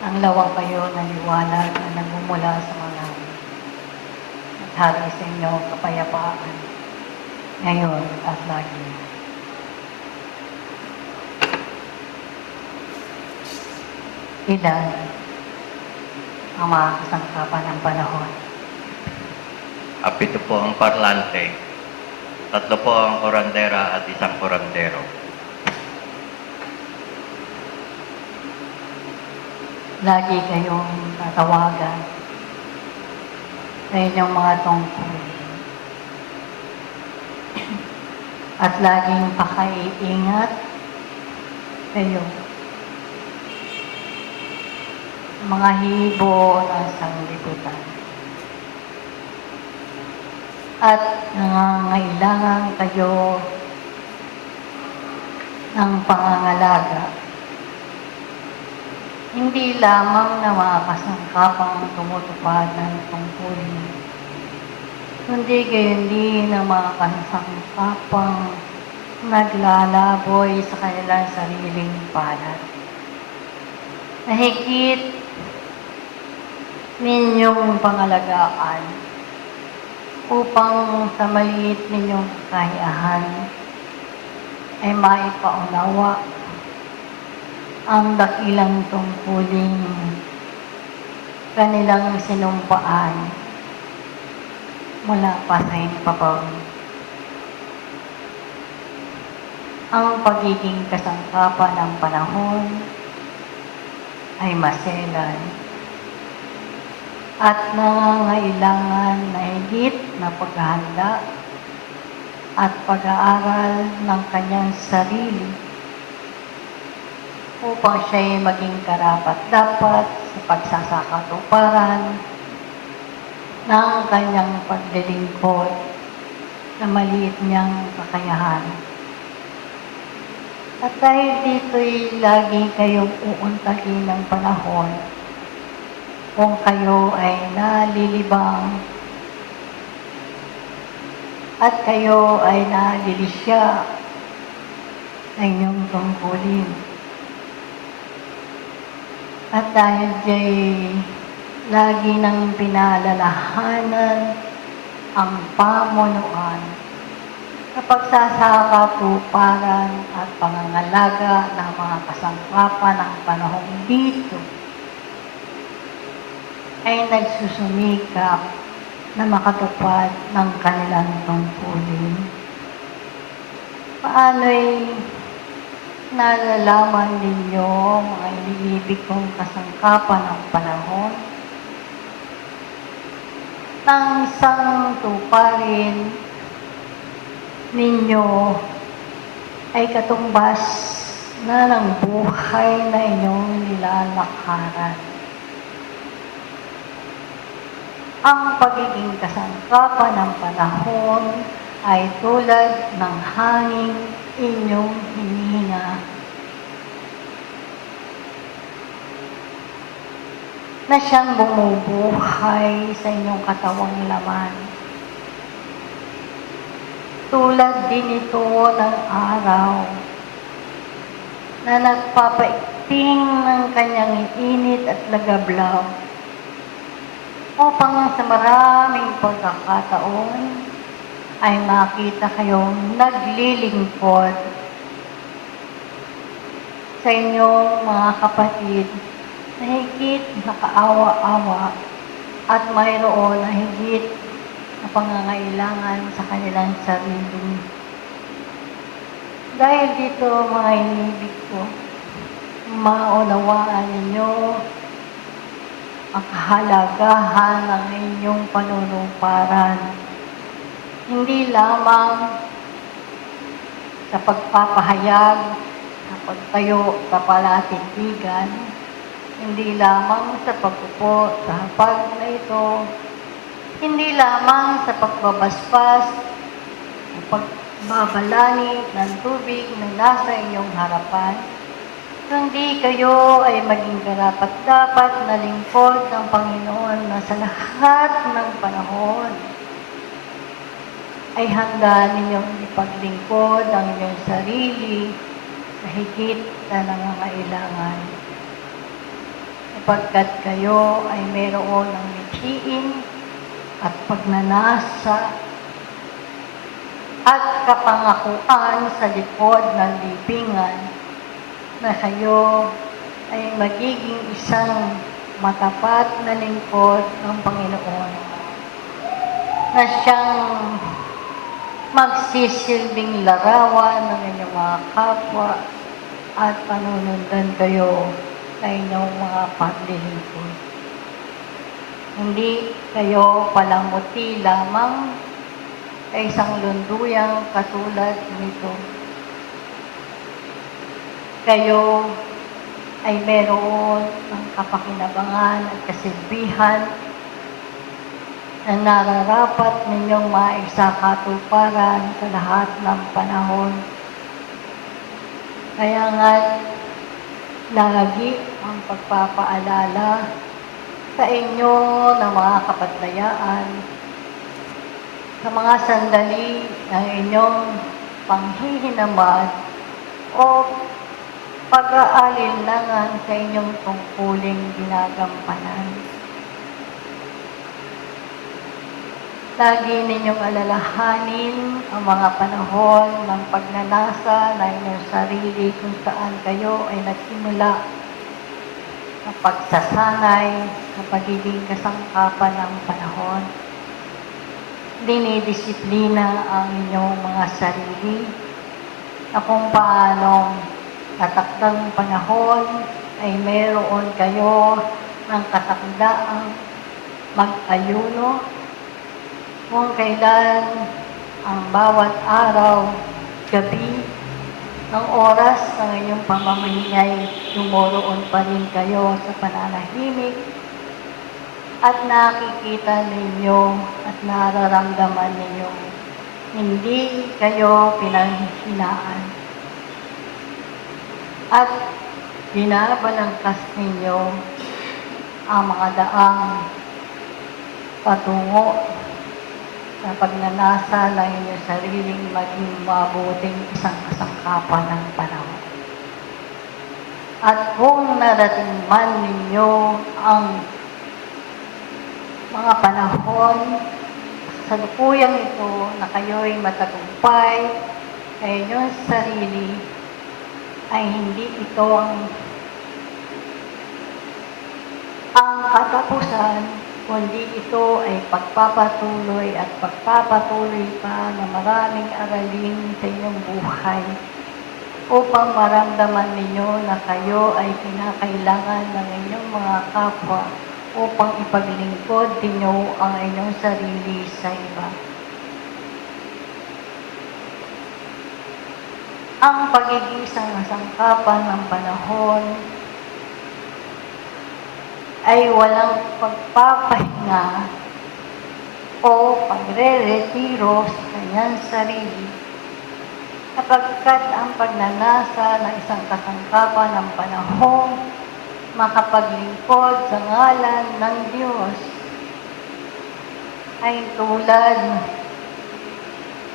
Ang lawang kayo ng liwanag na nagmumula sa mga at hari sa inyo kapayapaan ngayon at lagi. Ilan ang mga kasangkapan ng panahon? Apito po ang parlante, 3 po ang kurandera at 1 kurandero. Lagi kayong tatawagan sa inyong mga tungkol at laging pakaiingat kayo. Mga hibo ng sanglibutan. At nangangailangan kayo ng pangangalaga. Hindi lamang na mga kasangkapang tumutupad ng tungkulin, kundi gayon din ng mga kasangkapang naglalaboy sa kanilang sariling palad. Nahigit ninyong pangalagaan upang sa maliit ninyong kakayahan ay maipaunawa ang dakilang tungkuling kanilang sinumpaan mula pa sa ipapaw. Ang pagiging kasangkapan ng panahon ay maselan at nangangailangan na higit na paghahanda at pag-aaral ng kanyang sarili upang siya'y maging karapat-dapat sa pagsasakatuparan ng kanyang paglilingkod na maliit niyang kakayahan. At dahil dito'y lagi kayong uuntagin ng panahon kung kayo ay nalilibang at kayo ay nalilisya sa inyong tungkulin. At dahil diya'y lagi nang pinalalahanan ang pamunuan sa pagsasakatuparan at pangangalaga ng mga kasangkapan ng panahong dito ay nagsusumikap na makatupad ng kanilang tungkulin. Paano'y nalalaman ninyo mga iniibig kong kasangkapan ng panahon? Nang isang tuparin ninyo ay katumbas na ng buhay na inyong nilalakaran. Ang pagiging kasangkapan ng panahon ay tulad ng hangin inyong hinihinga na siyang bumubuhay sa inyong katawang laman. Tulad din ito ng araw na nagpapaikting ng kanyang init at lagablaw upang sa maraming pagkakataon ay makita kayong naglilingkod sa inyong mga kapatid na higit na kaawa-awa at mayroon na higit na pangangailangan sa kanilang sarili. Dahil dito, mga inibig ko, maunawaan ninyo ang kahalagahan ng inyong panunumparan. Hindi lamang sa pagpapahayag, sa pagtayo sa palatindigan, hindi lamang sa pagpupo sa hapag na ito, hindi lamang sa pagbabasbas, sa pagbabalani ng tubig na nasa inyong harapan, kundi kayo ay maging karapat-dapat na lingkod ng Panginoon na sa lahat ng panahon ay handa ninyong ipaglingkod ang inyong sarili na higit na nangangailangan. sapagkat kayo ay mayroon ng mithiin at pagnanasa at kapangakuan sa likod ng libingan na kayo ay magiging isang matapat na lingkod ng Panginoon na siyang magsisilbing larawan ng inyong mga kapwa at panunundan kayo sa inyong mga paglilingkod. Hindi kayo palamuti lamang sa isang lunduyang katulad nito. Kayo ay meron ng kapakinabangan at kasilbihan na nararapat ninyong maisakatuparan sa lahat ng panahon. Kaya nga, lagi ang pagpapaalala sa inyo ng mga kapatlayaan sa mga sandali ng inyong panghihinamad o pag-aalinlangan sa inyong tungkuling ginagampanan. Lagi ninyong alalahanin ang mga panahon ng pagnanasa ng inyong sarili kung saan kayo ay nagsimula sa pagsasanay sa pagiging kasangkapan ng panahon. Dinidisiplina ang inyong mga sarili na kung paanong tatakdang panahon ay mayroon kayo ng katakdaang mag-ayuno kung kailan ang bawat araw, gabi, ng oras ng inyong pamamahingay, dumoroon pa rin kayo sa pananahimik at nakikita ninyo at nararamdaman ninyo hindi kayo pinanghihinaan at binabalangkas ninyo ang mga daang patungo sa pagnanasa ng inyong sariling maging mabuting isang kasangkapan ng panahon. At kung narating man ninyo ang mga panahon sa lukuyang ito na kayo'y matagumpay sa inyong sarili, ay hindi ito ang katapusan, kundi ito ay pagpapatuloy at pagpapatuloy pa na maraming aralin sa inyong buhay upang maramdaman ninyo na kayo ay kinakailangan ng inyong mga kapwa upang ipaglingkod ninyo ang inyong sarili sa iba. Ang pagiging isang sangkapan ng panahon ay walang pagpapahinga o pagre-retiro sa kanyang sarili sapagkat ang pagnanasa ng isang kasangkapan ng panahon makapaglingkod sa ngalan ng Diyos ay tulad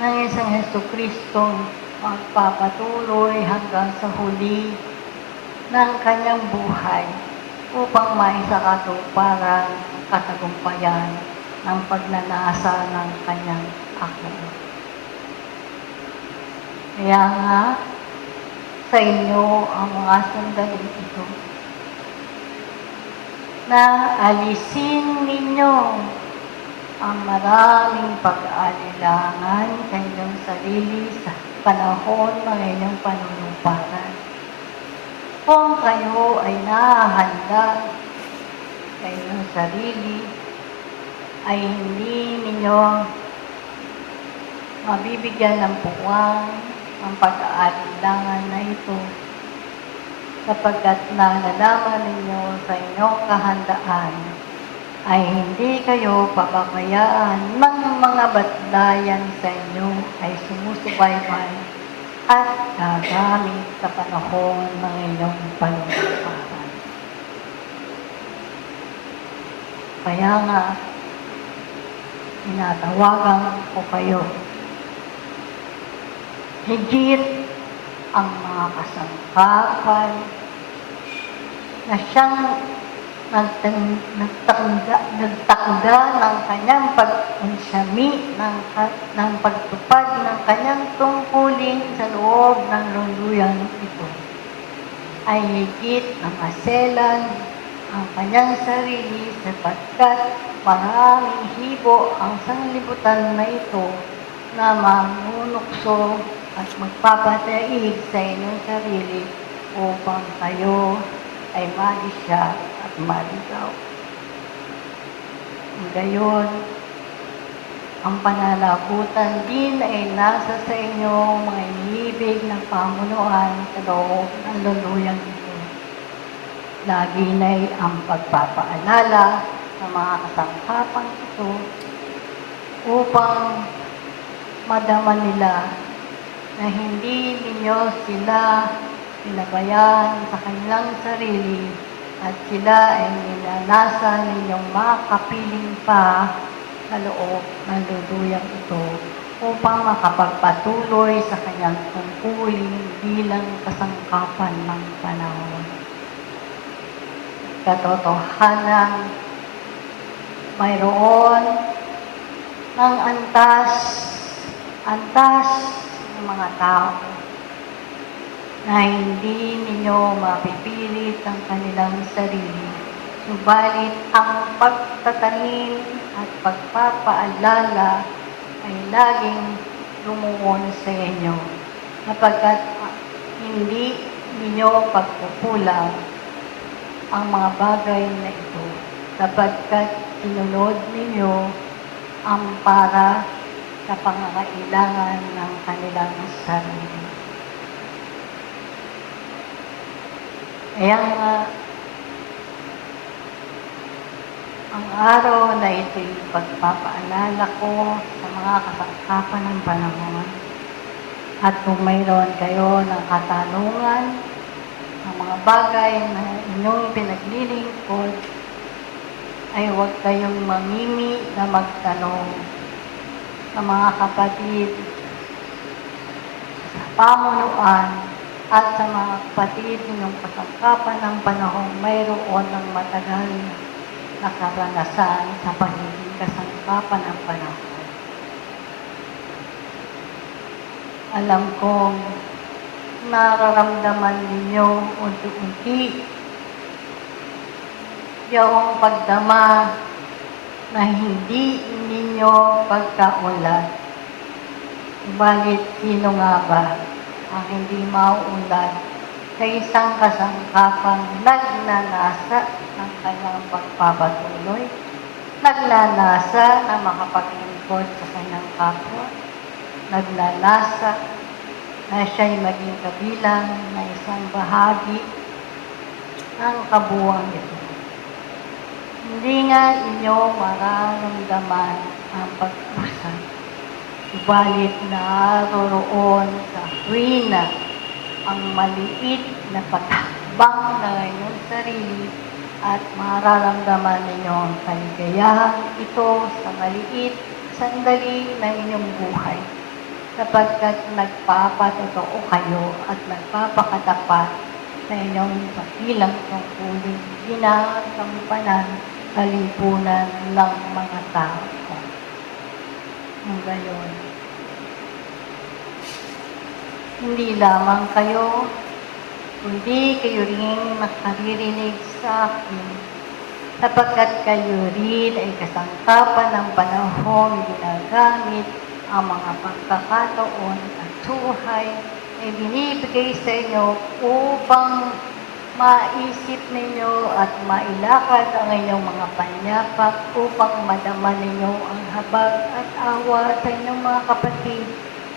ng isang Jesucristong magpapatuloy hanggang sa huli ng kanyang buhay upang maisakatuparan ang katagumpayan ng pagnanasa ng kanyang ako. Kaya nga, sa inyo ang mga sandali ito na alisin ninyo ang maraming pag-aalilangan sa inyong sarili sa panahon ng inyong panunumparan. Kung kayo ay nahahanda sa inyong sarili, ay hindi ninyo mabibigyan ng puwang ang pag-aalinlangan na ito sapagkat nalalaman ninyo sa inyong kahandaan ay hindi kayo papabayaan ng mga batlayan sa inyo ay sumusubaybay at gagamit sa panahon ng inyong panunumparan. Kaya nga, tinatawagan ko kayo. Higit ang mga kasangkapan na siyang nagtakda ng kanyang pag-unsyami ng pagtupad ng kanyang tungkulin sa loob ng luluyang ito, ay higit na maselan ang kanyang sarili sapagkat maraming hibo ang sanglibutan na ito na manunukso at magpapataig sa inyong sarili upang kayo ay madisya at maligaw. Gayon, ang pananagutan din ay nasa sa inyong mga iniibig ng pamunuan sa loob ng luluyang ito. Lagi na'y ang pagpapaalala ng mga kasangkapang ito upang madama nila na hindi ninyo sila pinabayaan sa kanilang sarili at sila ay ninanasa ninyong makapiling pa sa loob ng luluyang ito upang makapagpatuloy sa kanyang tungkulin bilang kasangkapan ng panahon. Katotohanan, mayroon ng antas ng mga tao na hindi ninyo mapipilit ang kanilang sarili. Subalit ang pagtatanim at pagpapaalala ay laging lumuon sa inyo, sapagkat hindi ninyo pagkukulang ang mga bagay na ito, sapagkat sinunod ninyo ang para sa pangangailangan ng kanilang sarili. Kaya nga, ang araw na ito'y pagpapaalala ko sa mga kasangkapan ng panahon. At kung mayroon kayo ng katanungan, ang mga bagay na inyong pinaglilingkod, ay huwag kayong mamimi na magtanong sa mga kapatid sa pamunuan at sa mga kapatid ninyong kasangkapan ng panahon mayroon ng matagal na karanasan sa pagiging kasangkapan ng panahon. Alam kong nararamdaman ninyo unti-unti yung pagdama na hindi ninyo pagkaunlad. Subalit, sino nga ba ang hindi mauunlad sa isang kasangkapang nagnanasa ng kanyang pagpapatuloy, nagnanasa na makapaglingkod sa kanyang kapwa, nagnanasa na siya'y maging kabilang na isang bahagi ng kabuuan ito. Hindi nga inyo mararamdaman ang pag-usad, subalit naroroon sa tuwina ang maliit na paghakbang ng inyong sarili at mararamdaman ninyo ang kaligayahan ito sa maliit sandali ng inyong buhay, sapagkat nagpapatotoo kayo at nagpapakatapat sa inyong pakilang tungkulin ginagampanan sa lipunan ng mga tao. Ngayon, hindi lamang kayo, kundi kayo rin nakaririnig sa akin, sapagkat kayo rin ay kasangkapan ng panahon ginagamit ang mga pagkakataon at suhay ay binibigay sa inyo upang maisip ninyo at mailakad ang inyong mga panyapak upang madama ninyo ang habag at awa sa inyong mga kapatid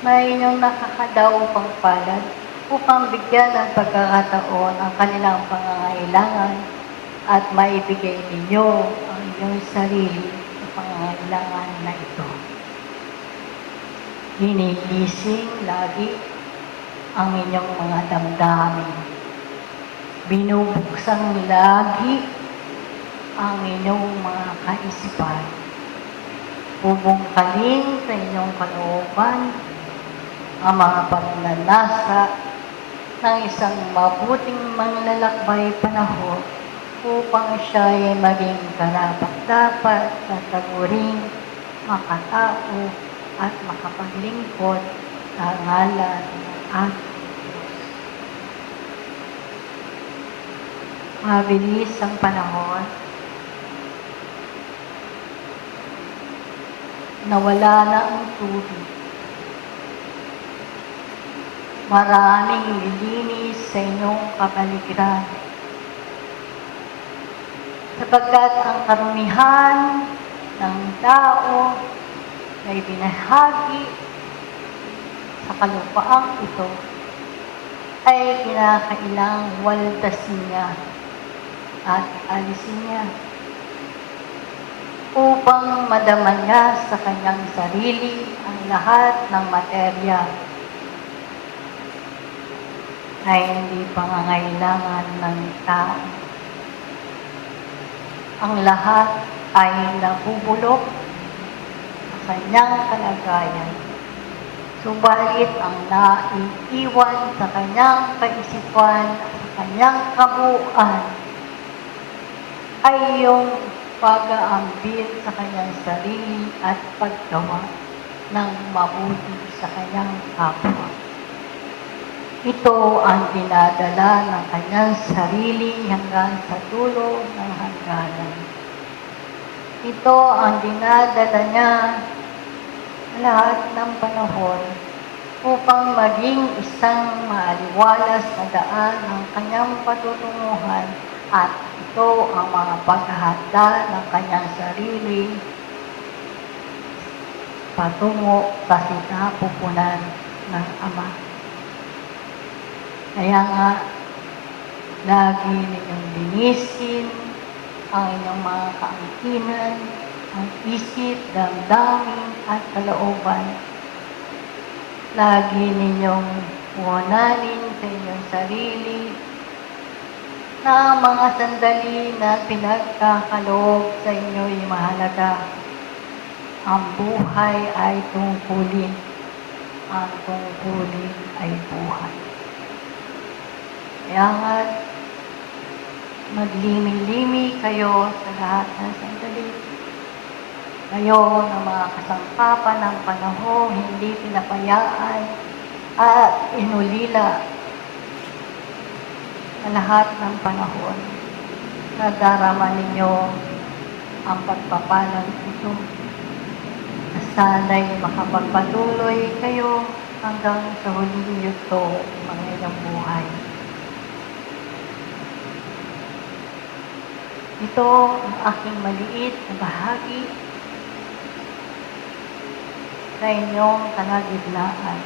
na inyong nakakadaw upang palad upang bigyan ng pagkakataon ang kanilang pangangailangan at maibigay ninyo ang inyong sarili sa pangangailangan na ito. Hinihising lagi ang inyong mga damdamin. Binubuksang lagi ang inyong mga kaisipan. Bubungkalin sa inyong kalooban ang mga pagnanasa ng isang mabuting manlalakbay panahon upang siya ay maging karapat-dapat sa taguring makatao at makapaglingkod sa ngalan ng ating Diyos. Mabilis ang panahon, nawala na ang tubig. Maraming lilinis sa inyong kapaligiran. Sapagkat ang karumihan ng tao ay binahagi sa kalupaang ito ay kinakailang waldasin niya at alisin niya upang madama niya sa kanyang sarili ang lahat ng materya ay hindi pangangailangan ng tao. Ang lahat ay nabubulok sa kanyang kalagayan. Subalit ang naiiwan sa kanyang kaisipan, sa kanyang kabuuan, ay yung pag-aambit sa kanyang sarili at paggawa ng mabuti sa kanyang kapwa. Ito ang dinadala ng kanyang sarili hanggang sa dulo ng hangganan. Ito ang dinadala niya lahat ng panahon upang maging isang maaliwalas na daan ng kanyang patutunguhan at ito ang mga paghahanda ng kanyang sarili patungo sa sinapupunan ng Ama. Kaya nga, lagi ninyong linisin ang inyong mga kaangkinan, ang isip, damdamin, at kalooban. Lagi ninyong puhunanin sa inyong sarili na ang mga sandali na pinagkakaloob sa inyo ay mahalaga. Ang buhay ay tungkulin. Ang tungkulin ay buhay. Kaya nga, maglimi-limi kayo sa lahat ng sandali. Kayo ng mga kasangkapan ng panahon, hindi pinapayaan at inulila sa lahat ng panahon. Nadarama ninyo ang pagpapalang ito. Sana'y makapagpatuloy kayo hanggang sa huling yuto ng mga inyong buhay. Ito ang aking maliit na bahagi sa inyong kalagitnaan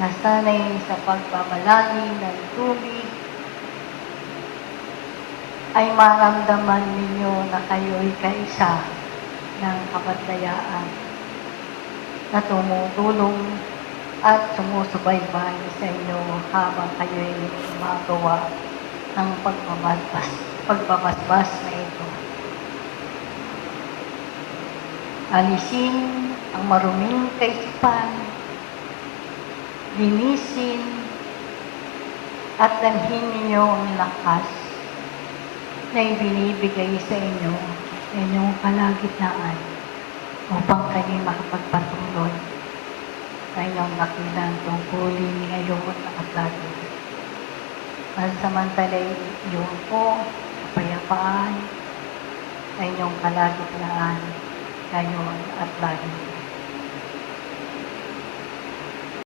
na sanay sa pagbabalagi ng tubig ay maramdaman ninyo na kayo'y kaisa ng kapatlayaan na tumutulong at sumusubaybay sa inyo habang kayo'y gumagawa ng pagbabasbas na ito. Alisin ang maruming kaisipan, linisin at damhin ninyo ang lakas na ibinibigay sa inyo sa inyong kalagitnaan upang kayo makapagpatuloy sa inyong dakilang tungkulin ngayon at lagi. Pansamantalay iyon po, kapayapaan sa inyong kalagitnaan ngayon at lagi.